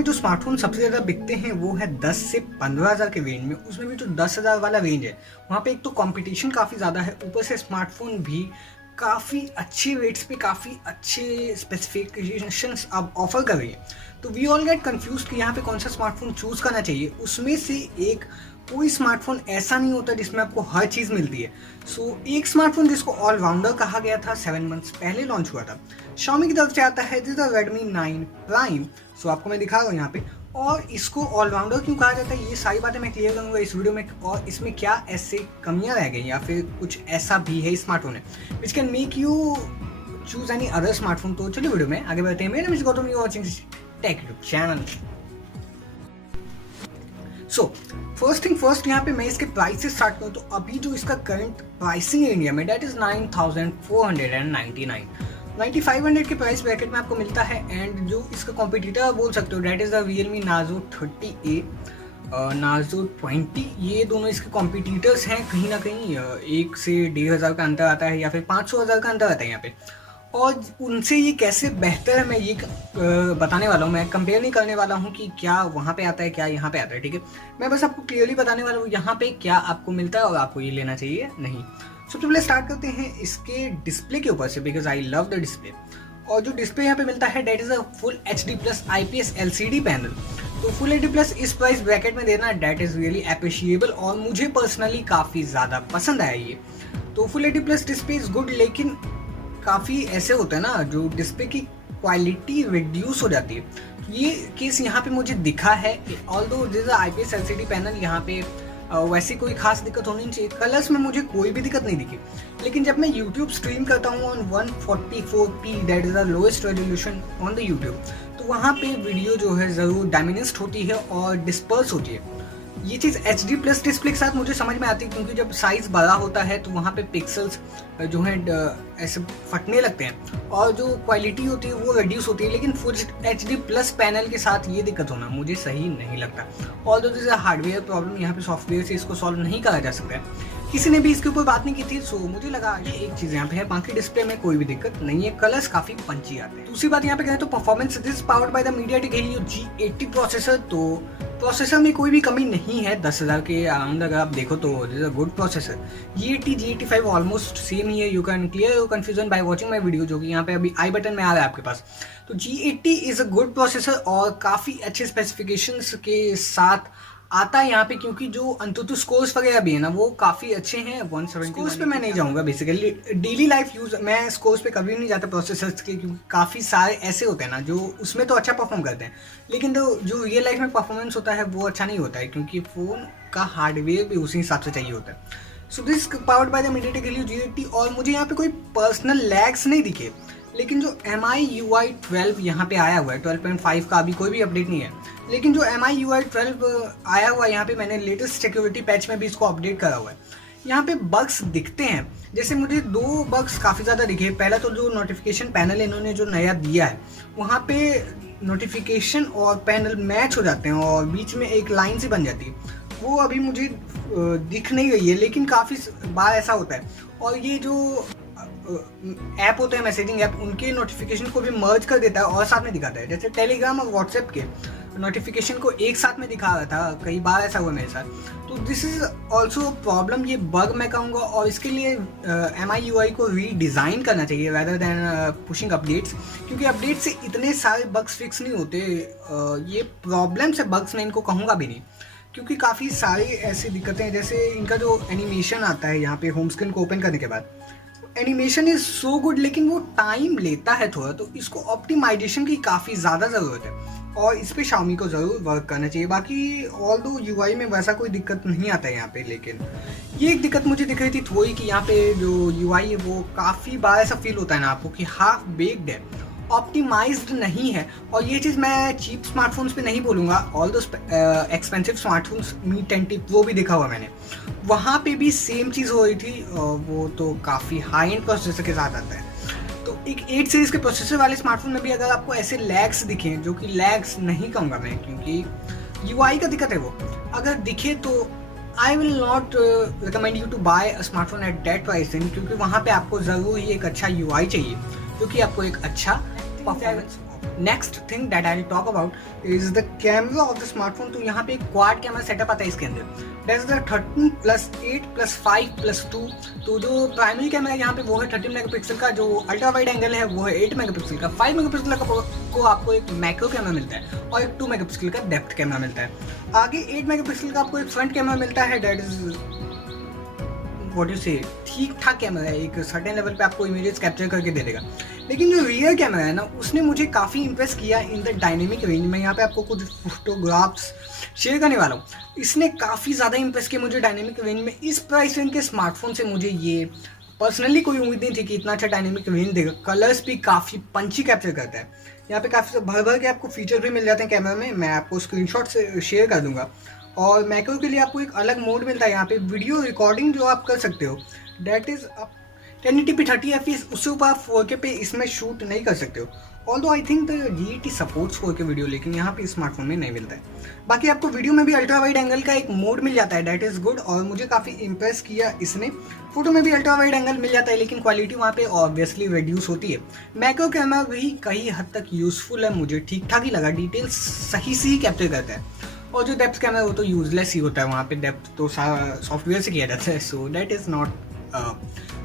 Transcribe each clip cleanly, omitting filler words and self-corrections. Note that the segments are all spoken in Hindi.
में जो स्मार्टफोन सबसे ज़्यादा बिकते हैं वो है 10 से 15,000 के रेंज में। उसमें भी जो 10,000 वाला रेंज है वहाँ पे एक तो कंपटीशन काफ़ी ज़्यादा है, ऊपर से स्मार्टफोन भी काफ़ी अच्छे रेट्स पे काफ़ी अच्छे स्पेसिफिकेशंस अब ऑफर कर रही है। तो वी ऑल गेट कंफ्यूज कि यहाँ पे कौन सा स्मार्टफोन चूज़ करना चाहिए। उसमें से एक कोई स्मार्टफोन ऐसा नहीं होता जिसमें आपको हर चीज़ मिलती है। एक स्मार्टफोन जिसको ऑलराउंडर कहा गया था 7 मंथ्स पहले लॉन्च हुआ था, Xiaomi की तरफ से आता है, दिस द Redmi 9 Prime। आपको मैं दिखा रहा हूँ यहाँ पे। और इसको ऑलराउंडर क्यों कहा जाता है ये सारी बातें मैं क्लियर करूँगा इस वीडियो में, और इसमें क्या ऐसे कमियाँ रह गई या फिर कुछ ऐसा भी है इस स्मार्टफोन में which can make you choose any other smartphone. तो चलिए वीडियो में आगे बढ़ते हैं। मेरा नाम है Gautam, you are watching tech YouTube channel. First thing first, यहाँ पे मैं इसके प्राइस से स्टार्ट करूँ तो अभी जो इसका करंट प्राइसिंग है इंडिया में डेट इज 9,499, 9,500 के प्राइस ब्रैकेट में आपको मिलता है। एंड जो इसका कॉम्पिटिटर बोल सकते हो that is the Realme Narzo 30A, Narzo 20। ये दोनों इसके कॉम्पिटिटर्स हैं। कहीं ना कहीं 1 से 1,500 का अंतर आता है या फिर 500,000 का अंतर आता है यहाँ पे। और उनसे ये कैसे बेहतर है मैं ये बताने वाला हूँ। मैं कंपेयर नहीं करने वाला हूँ कि क्या वहाँ पे आता है क्या यहाँ पे आता है, ठीक है। मैं बस आपको क्लियरली बताने वाला हूँ यहाँ पे क्या आपको मिलता है और आपको ये लेना चाहिए नहीं। सबसे पहले स्टार्ट करते हैं इसके डिस्प्ले के ऊपर से, because I love the display. और जो डिस्प्ले यहाँ पे मिलता है that is a full HD+ IPS LCD panel. तो फुल HD+ इस प्राइस ब्रैकेट में देना डेट इज रियली अप्रिशिएबल और मुझे पर्सनली काफ़ी ज़्यादा पसंद आया ये। तो full HD+ display is good, लेकिन काफ़ी ऐसे होते हैं ना जो डिस्प्ले की क्वालिटी रिड्यूस हो जाती है। ये केस यहाँ पे मुझे दिखा है। Although this IPS LCD panel, यहाँ पे वैसी कोई खास दिक्कत होनी नहीं चाहिए। कलर्स में मुझे कोई भी दिक्कत नहीं दिखी, लेकिन जब मैं YouTube स्ट्रीम करता हूँ on 144p that is the lowest resolution on the YouTube, तो वहाँ पे वीडियो जो है ज़रूर डायमिनिस्ड होती है और डिस्पर्स होती है। ये चीज़ HD+ डिस्प्ले के साथ मुझे समझ में आती है, क्योंकि जब साइज़ बड़ा होता है तो वहाँ पे पिक्सल्स जो हैं ऐसे फटने लगते हैं और जो क्वालिटी होती है वो रिड्यूस होती है। लेकिन फुल HD+ पैनल के साथ ये दिक्कत होना मुझे सही नहीं लगता। Although this is hardware problem, यहाँ पे सॉफ्टवेयर से इसको सॉल्व नहीं करा जा सकता है। किसी ने भी इसके ऊपर बात नहीं की थी, मुझे लगा ये एक चीज़ यहाँ पे है, बाकी डिस्प्ले में कोई भी दिक्कत नहीं है। कलर्स काफ़ी पंची आते हैं। दूसरी बात यहाँ पे कहें तो performance, this powered by the MediaTek Helio G80 processor. तो प्रोसेसर में कोई भी कमी नहीं है। 10,000 के अराउंड अगर आप देखो तो this a good processor. G80 G85 almost same ही है। You can clear your confusion by watching my video, जो कि यहाँ पे अभी आई बटन में आ रहा है आपके पास। तो G80 is a good processor और काफ़ी अच्छे स्पेसिफिकेशंस के साथ आता है यहाँ पे, क्योंकि जो अंतुतु स्कोर्स वगैरह भी है ना वो काफ़ी अच्छे हैं। 170 स्कोर्स पे मैं नहीं जाऊँगा, बेसिकली डेली लाइफ यूज़ मैं स्कोर्स पे कभी नहीं जाता प्रोसेसर्स के, क्योंकि काफ़ी सारे ऐसे होते हैं ना जो उसमें तो अच्छा परफॉर्म करते हैं, लेकिन तो जो रियल लाइफ में परफॉर्मेंस होता है वो अच्छा नहीं होता है, क्योंकि फ़ोन का हार्डवेयर भी उसी हिसाब से चाहिए होता है। So this powered by the MediaTek Helio G80। और मुझे यहाँ पे कोई पर्सनल लैग्स नहीं दिखे, लेकिन जो MI UI 12 यहाँ पे आया हुआ है, 12.5 का अभी कोई भी अपडेट नहीं है, लेकिन जो MI UI 12 आया हुआ है यहाँ पे मैंने लेटेस्ट सिक्योरिटी पैच में भी इसको अपडेट करा हुआ है। यहाँ पे बग्स दिखते हैं, जैसे मुझे 2 बग्स काफ़ी ज़्यादा दिखे। पहला तो जो नोटिफिकेशन पैनल इन्होंने जो नया दिया है वहाँ पे नोटिफिकेशन और पैनल मैच हो जाते हैं और बीच में एक लाइन सी बन जाती है, वो अभी मुझे दिख नहीं रही है, लेकिन काफ़ी बार ऐसा होता है। और ये जो ऐप होते हैं मैसेजिंग ऐप, उनके नोटिफिकेशन को भी मर्ज कर देता है और साथ में दिखाता है। जैसे टेलीग्राम और व्हाट्सएप के नोटिफिकेशन को एक साथ में दिखा रहा था, कई बार ऐसा हुआ मेरे साथ। तो दिस इज़ ऑल्सो प्रॉब्लम, ये बग मैं कहूँगा। और इसके लिए MI UI को रीडिज़ाइन करना चाहिए रैदर दैन पुशिंग अपडेट्स, क्योंकि अपडेट से इतने सारे बग्स फिक्स नहीं होते। ये प्रॉब्लम से बग्स मैं इनको कहूँगा भी नहीं, क्योंकि काफ़ी सारी ऐसी दिक्कतें हैं। जैसे इनका जो एनिमेशन आता है यहाँ पे होम स्क्रीन को ओपन करने के बाद, एनिमेशन इज़ सो गुड, लेकिन वो टाइम लेता है थोड़ा, तो इसको ऑप्टिमाइजेशन की काफ़ी ज़्यादा ज़रूरत है और इस पे Xiaomi को ज़रूर वर्क करना चाहिए। बाकी ऑल्दो UI में वैसा कोई दिक्कत नहीं आता है यहाँ पे, लेकिन ये एक दिक्कत मुझे दिख रही थी थोड़ी कि यहाँ पे जो UI है वो काफ़ी बार ऐसा फील होता है ना आपको कि हाफ बेक्ड है, ऑप्टिमाइज्ड नहीं है। और ये चीज़ मैं चीप स्मार्टफोन्स पे नहीं बोलूँगा, ऑल दो एक्सपेंसिव स्मार्टफोन्स मी 10T Pro भी देखा हुआ मैंने, वहाँ पे भी सेम चीज़ हो रही थी। वो तो काफ़ी हाई एंड प्रोसेसर के साथ आता है। तो एक 8 सीरीज़ के प्रोसेसर वाले स्मार्टफोन में भी अगर आपको ऐसे लैग्स दिखें, जो कि लैग्स नहीं कहूँगा मैं, क्योंकि UI का दिक्कत है, वो अगर दिखे तो I will not recommend you to buy a smartphone at that pricing, क्योंकि वहाँ पे आपको ज़रूर ही एक अच्छा UI चाहिए, जो कि आपको एक अच्छा performance next thing that I will talk about is the camera off the smartphone. तो यहाँ पे एक क्वाड कैमरा सेटअप आता है इसके अंदर, दैट इज द 13+8+5+2। तो जो प्राइमरी कैमरा है यहाँ पे वो है 13 मेगापिक्सल का, जो अल्ट्रा वाइड एंगल है वो है 8 मेगापिक्सल का। 5 मेगापिक्सल को आपको एक मैक्रो कैमरा मिलता है और एक 2 मेगापिक्सल का डेप्थ कैमरा मिलता है। आगे 8 मेगापिक्सल का आपको एक फ्रंट कैमरा मिलता है, दैट इज व्हाट यू से ठीक ठाक कैमरा है, एक सर्टेन लेवल पे आपको इमेजेस कैप्चर करके दे देगा। लेकिन जो रियर कैमरा है ना, उसने मुझे काफ़ी इंप्रेस किया इन द डायनेमिक रेंज। मैं यहाँ पे आपको कुछ फोटोग्राफ्स शेयर करने वाला हूँ। इसने काफ़ी ज़्यादा इंप्रेस किया मुझे डायनेमिक रेंज में। इस प्राइस रेंज के स्मार्टफोन से मुझे ये पर्सनली कोई उम्मीद नहीं थी कि इतना अच्छा डायनेमिक रेंज देगा। कलर्स भी काफ़ी पंची कैप्चर करता है। यहाँ पे काफ़ी भर भर के आपको फीचर भी मिल जाते हैं कैमरा में, मैं आपको स्क्रीनशॉट से शेयर कर दूंगा। और मैक्रो के लिए आपको एक अलग मोड मिलता है यहाँ पे, वीडियो रिकॉर्डिंग जो आप कर सकते हो, दैट इज़ 1080p 30 fps। उससे ऊपर आप 4K पे इसमें शूट नहीं कर सकते हो। Although I think the GT supports 4K video, लेकिन यहाँ पे स्मार्टफोन में नहीं मिलता है। बाकी आपको वीडियो में भी अल्ट्रा वाइड एंगल का एक मोड मिल जाता है, दैट इज़ गुड, और मुझे काफ़ी इंप्रेस किया इसने। फोटो में भी अल्ट्रा वाइड एंगल मिल जाता है, लेकिन क्वालिटी वहाँ पे ऑब्वियसली रिड्यूस होती है। मैक्रो कैमरा भी कई हद तक यूजफुल है, मुझे ठीक ठाक ही लगा, डिटेल्स सही से ही कैप्चर करता है। और जो डेप्थ कैमरा वो तो यूजलेस ही होता है, वहाँ पे डेप्थ तो सॉफ्टवेयर से किया जाता है, सो दैट इज़ नॉट।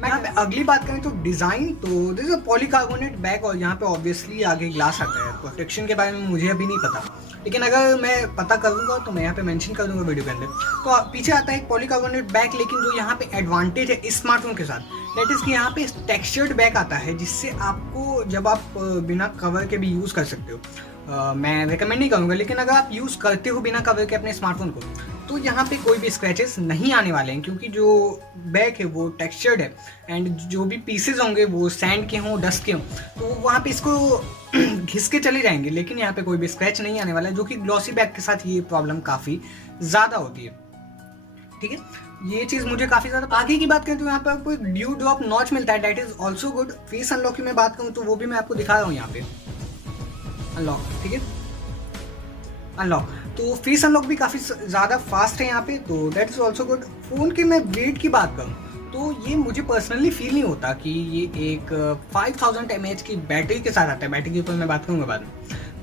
मैं यहाँ पे अगली बात करें तो डिज़ाइन, तो this is a polycarbonate bag, और यहाँ पे ऑब्वियसली आगे ग्लास आता है। प्रोटेक्शन के बारे में मुझे अभी नहीं पता, लेकिन अगर मैं पता करूँगा तो मैं यहाँ पे मेंशन कर दूँगा वीडियो के अंदर। तो पीछे आता है एक पॉलीकार्बोनेट बैग, लेकिन जो यहाँ पे एडवांटेज है इस स्मार्टफोन के साथ, दैट इज़ कि यहाँ पे टेक्सचर्ड बैग आता है, जिससे आपको जब आप बिना कवर के भी यूज़ कर सकते हो। मैं रिकमेंड नहीं करूँगा, लेकिन अगर आप यूज़ करते हो बिना कवर के अपने स्मार्टफोन को, तो यहाँ पे कोई भी स्क्रैचेस नहीं आने वाले हैं, क्योंकि जो बैग है वो टेक्सचर्ड है, एंड जो भी पीसेज होंगे वो सैंड के हों, डस्ट के हों, तो वहाँ पे इसको घिस के चले जाएंगे, लेकिन यहाँ पे कोई भी स्क्रैच नहीं आने वाला है, जो कि ग्लॉसी बैग के साथ ये प्रॉब्लम काफ़ी ज़्यादा होती है। ठीक है, ये चीज़ मुझे काफ़ी ज़्यादा। आगे की बात करें तो यहाँ पे आपको एक ड्यू ड्रॉप नॉच मिलता है, that is also good. Face unlock की मैं बात करूँ तो वो भी मैं आपको दिखा रहा हूँ यहाँ पे, अनलॉक, ठीक है, अनलॉक। तो फेस अनलॉक भी काफ़ी ज़्यादा फास्ट है यहाँ पे, तो that is also good. Phone के मैं वेट की बात करूँ तो ये मुझे पर्सनली फील नहीं होता कि ये एक 5000 mAh की बैटरी के साथ आता है। बैटरी के ऊपर मैं बात करूँगा बाद में।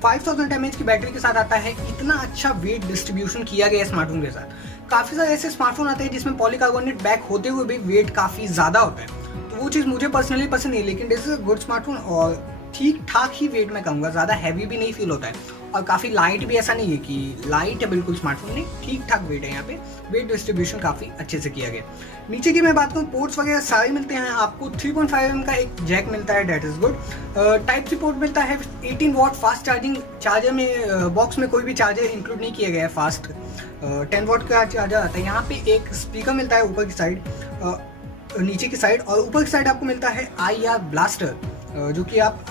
5000 mAh की बैटरी के साथ आता है, इतना अच्छा वेट डिस्ट्रीब्यूशन किया गया है स्मार्टफोन के साथ। काफ़ी सारे ऐसे स्मार्टफोन आते हैं जिसमें पॉलीकार्बोनेट बैग होते हुए भी वेट काफ़ी ज़्यादा होता है, तो वो चीज़ मुझे पर्सनली पसंद नहीं है। लेकिन this is a good smartphone, और ठीक ठाक ही वेट मैं कहूँगा, ज़्यादा हैवी भी नहीं फील होता है, और काफ़ी लाइट भी ऐसा नहीं है कि लाइट है बिल्कुल स्मार्टफोन, नहीं, ठीक ठाक वेट है। यहाँ पे वेट डिस्ट्रीब्यूशन काफ़ी अच्छे से किया गया। नीचे की मैं बात करूँ, पोर्ट्स वगैरह सारे मिलते हैं आपको। 3.5mm का एक जैक मिलता है, that is good. Type C port मिलता है, 18 वॉट फास्ट चार्जिंग। चार्जर में बॉक्स में कोई भी चार्जर इंक्लूड नहीं किया गया है फास्ट, 10 वॉट का चार्जर आता है। यहाँ पे एक स्पीकर मिलता है ऊपर की साइड, नीचे की साइड, और ऊपर की साइड आपको मिलता है IR ब्लास्टर, जो कि आप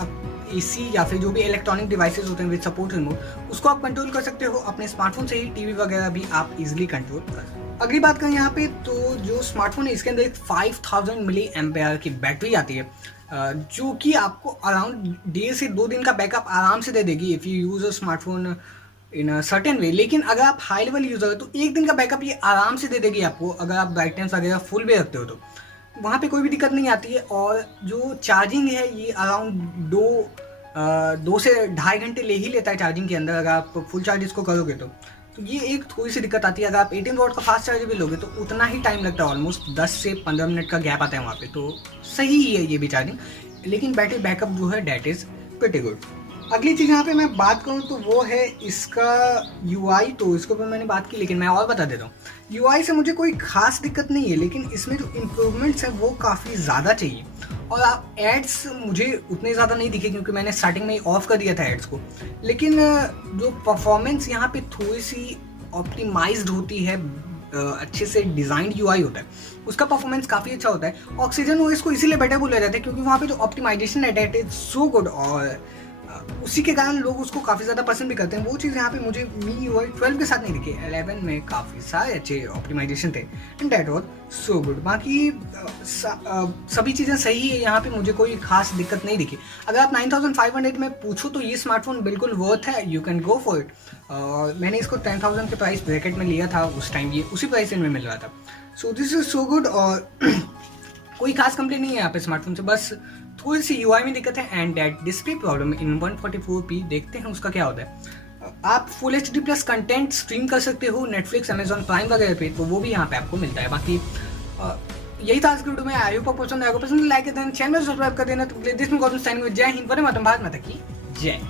AC या फिर जो भी इलेक्ट्रॉनिक डिवाइसेस होते हैं विद सपोर्ट रिमोट, उसको आप कंट्रोल कर सकते हो अपने स्मार्टफोन से ही। टीवी वगैरह भी आप इजीली कंट्रोल कर सकते हो। अगली बात करें यहाँ पे, तो जो स्मार्टफोन है इसके अंदर एक 5000 मिली एम्पेयर की बैटरी आती है, जो कि आपको अराउंड 1.5 से 2 दिन का बैकअप आराम से दे देगी if you use a smartphone in a certain way. लेकिन अगर आप हाई लेवल यूज़र हो तो 1 दिन का बैकअप ये आराम से दे देगी आपको, अगर आप ब्राइटनेस वगैरह फुल भी रखते हो तो वहाँ पे कोई भी दिक्कत नहीं आती है। और जो चार्जिंग है ये अराउंड 2 से 2.5 घंटे ले ही लेता है चार्जिंग के अंदर, अगर आप फुल चार्ज इसको करोगे तो ये एक थोड़ी सी दिक्कत आती है। अगर आप 18 वॉट का फास्ट चार्जर भी लोगे तो उतना ही टाइम लगता है, ऑलमोस्ट 10 से 15 मिनट का गैप आता है वहाँ पे, तो सही ही है ये भी चार्जिंग, लेकिन बैटरी बैकअप जो है डैट इज़ प्रीटी गुड। अगली चीज़ यहाँ पे मैं बात करूँ तो वो है इसका UI। तो इसके ऊपर मैंने बात की, लेकिन मैं और बता देता हूँ। UI से मुझे कोई खास दिक्कत नहीं है, लेकिन इसमें जो इम्प्रूवमेंट्स हैं वो काफ़ी ज़्यादा चाहिए। और आप एड्स मुझे उतने ज़्यादा नहीं दिखे, क्योंकि मैंने स्टार्टिंग में ही ऑफ कर दिया था एड्स को। लेकिन जो परफॉर्मेंस यहाँ पे थोड़ी सी ऑप्टिमाइज्ड होती है, अच्छे से डिज़ाइंड UI होता है, उसका परफॉर्मेंस काफ़ी अच्छा होता है। ऑक्सीजन OS को इसीलिए बेटर बोला जाता है क्योंकि वहाँ पे जो ऑप्टिमाइजेशन है डेट इज सो गुड, और उसी के कारण लोग उसको काफ़ी ज़्यादा पसंद भी करते हैं। वो चीज़ यहाँ पे मुझे MIUI 12 के साथ नहीं दिखी। 11 में काफ़ी सारे अच्छे ऑप्टिमाइजेशन थे, and that was so good. बाकी सभी चीज़ें सही है, यहाँ पे मुझे कोई खास दिक्कत नहीं दिखी। अगर आप 9500 में पूछो तो ये स्मार्टफोन बिल्कुल वर्थ है, you can go for it. मैंने इसको 10,000 के प्राइस ब्रैकेट में लिया था उस टाइम, ये उसी प्राइस में मिल रहा था। So this is so good, और कोई खास कंप्लेन नहीं है यहाँ पे स्मार्टफोन से, बस थोड़ी सी UI में दिक्कत है and that display problem in 144p। देखते हैं उसका क्या होता है। आप full HD plus content stream कर सकते हो नेटफ्लिक्स, अमेजॉन प्राइम वगैरह पे, तो वो भी यहाँ पे आपको मिलता है। बाकी यही था आज की वीडियो में। आई होप पसंद आएगा, पसंद लाइक कर देना, चैनल सब्सक्राइब कर देना। तो दिस में गौतम साइनिंग, जय हिंद, वंदे मातरम, भारत माता की जय।